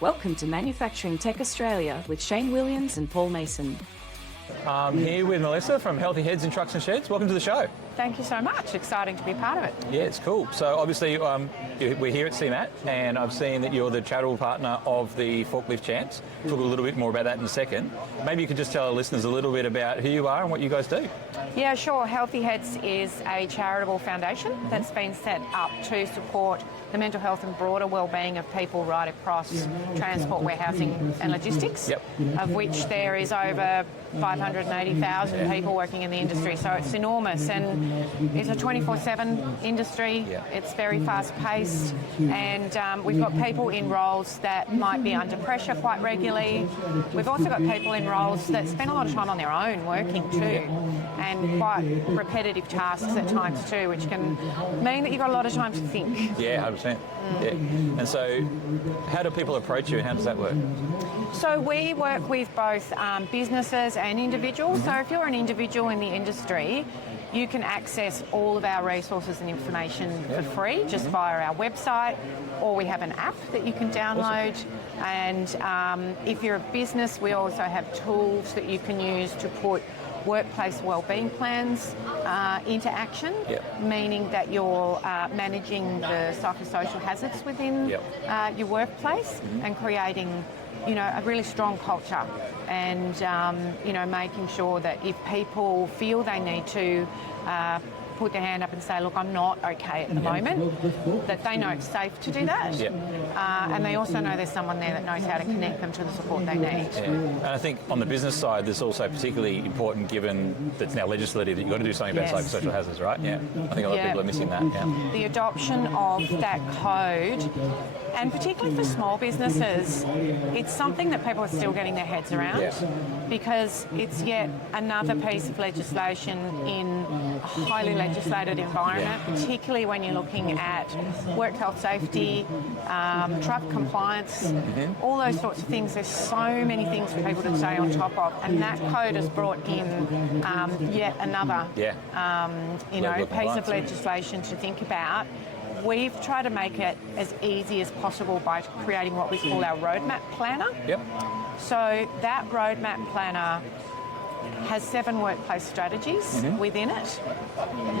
Welcome to Manufacturing Tech Australia with Shane Williams and Paul Mason. I'm here with Melissa from Healthy Heads in Trucks and Sheds. Welcome to the show. Thank you so much. Exciting to be part of it. Yeah, it's cool. So obviously we're here at CMAT and I've seen that you're the charitable partner of the Forklift Champs. We'll talk a little bit more about that in a second. Maybe you could just tell our listeners a little bit about who you are and what you guys do. Yeah, sure. Healthy Heads is a charitable foundation that's been set up to support the mental health and broader wellbeing of people right across transport, warehousing and logistics, of which there is over 580,000 people working in the industry. So it's enormous and it's a 24/7 industry. It's very fast-paced and we've got people in roles that might be under pressure quite regularly. We've also got people in roles that spend a lot of time on their own working too, and quite repetitive tasks at times too, which can mean that you've got a lot of time to think. Yeah, 100%. Yeah. And so how do people approach you and how does that work? So we work with both businesses and individuals. So if you're an individual in the industry, you can access all of our resources and information for free just via our website, or we have an app that you can download. And if you're a business, we also have tools that you can use to put workplace wellbeing plans into action, meaning that you're managing the psychosocial hazards within your workplace and creating, a really strong culture and, making sure that if people feel they need to put their hand up and say, look, I'm not okay at the moment, that they know it's safe to do that. And they also know there's someone there that knows how to connect them to the support they need. And I think on the business side, this is also particularly important given that it's now legislative that you've got to do something about psychosocial hazards, right? I think a lot of people are missing that. The adoption of that code, and particularly for small businesses, it's something that people are still getting their heads around because it's yet another piece of legislation in a highly legislated environment, particularly when you're looking at work health safety, truck compliance, all those sorts of things. There's so many things for people to stay on top of, and that code has brought in yet another piece of legislation to think about. We've tried to make it as easy as possible by creating what we call our roadmap planner. So that roadmap planner has 7 workplace strategies within it.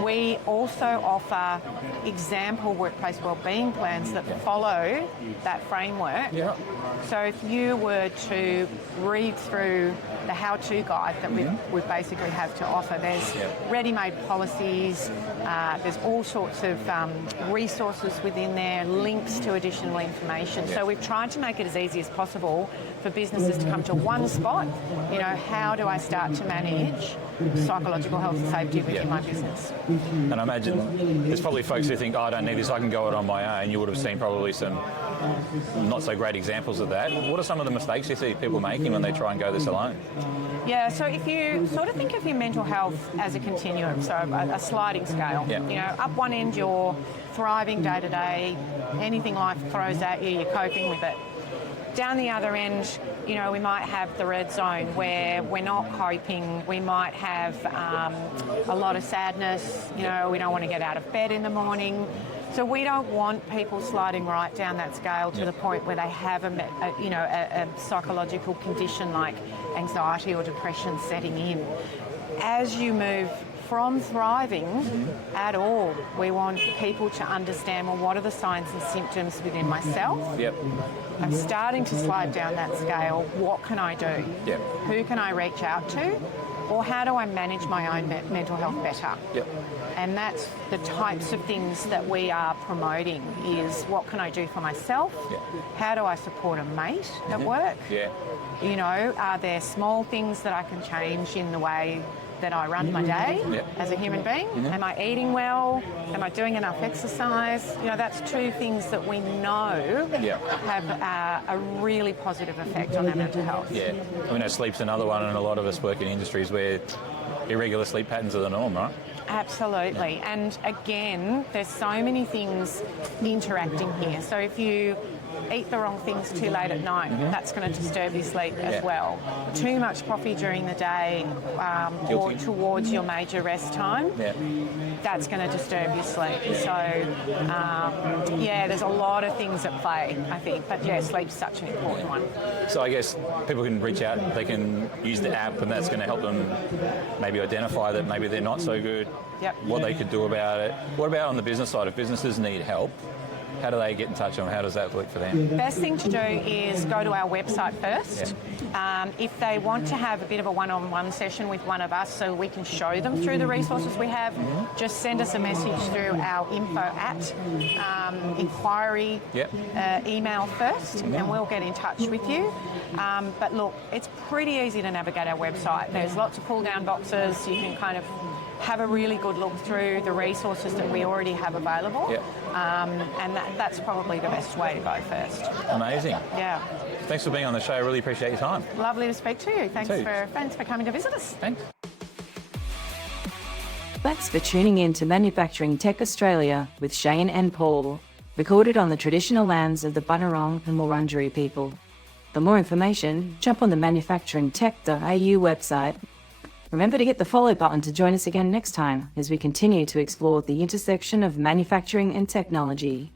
We also offer example workplace wellbeing plans that follow that framework. So if you were to read through the how-to guide that we basically have to offer, there's ready-made policies, there's all sorts of resources within there, links to additional information. So we've tried to make it as easy as possible for businesses to come to one spot. How do I start to manage psychological health and safety within my business? And I imagine there's probably folks who think, I don't need this, I can go it on my own. You would have seen probably some not so great examples of that. What are some of the mistakes you see people making when they try and go this alone? Yeah, so if you sort of think of your mental health as a continuum, so a sliding scale, up one end you're thriving day to day, anything life throws at you, you're coping with it. Down the other end, we might have the red zone where we're not coping. We might have a lot of sadness. We don't want to get out of bed in the morning. So we don't want people sliding right down that scale to the point where they have a psychological condition like anxiety or depression setting in. As you move from thriving at all, we want people to understand, well, what are the signs and symptoms within myself? I'm starting to slide down that scale. What can I do? Who can I reach out to? Or how do I manage my own mental health better? And that's the types of things that we are promoting is what can I do for myself? How do I support a mate at work? Are there small things that I can change in the way that I run my day as a human being? Am I eating well? Am I doing enough exercise? That's 2 things that we know have a really positive effect on our mental health. I mean, sleep's another one, and a lot of us work in industries where irregular sleep patterns are the norm, right? Absolutely. And again, there's so many things interacting here. So if you eat the wrong things too late at night, that's going to disturb your sleep as well. Too much coffee during the day or towards your major rest time, that's going to disturb your sleep. So, there's a lot of things at play, I think. But yeah, sleep's such an important one. So I guess people can reach out, they can use the app, and that's going to help them maybe identify that maybe they're not so good, what they could do about it. What about on the business side? If businesses need help, how do they get in touch with them? How does that look for them? Best thing to do is go to our website first. If they want to have a bit of a one-on-one session with one of us so we can show them through the resources we have, just send us a message through our info@inquiry email first, and we'll get in touch with you. But look, it's pretty easy to navigate our website. There's lots of pull-down boxes. You can kind of have a really good look through the resources that we already have available. And that's probably the best way to go first. Amazing. Yeah. Thanks for being on the show. I really appreciate your time. Lovely to speak to you. Thanks for coming to visit us. Thanks. Thanks for tuning in to Manufacturing Tech Australia with Shane and Paul, recorded on the traditional lands of the Bunurong and Wurundjeri people. For more information, jump on the manufacturingtech.au website. Remember to hit the follow button to join us again next time as we continue to explore the intersection of manufacturing and technology.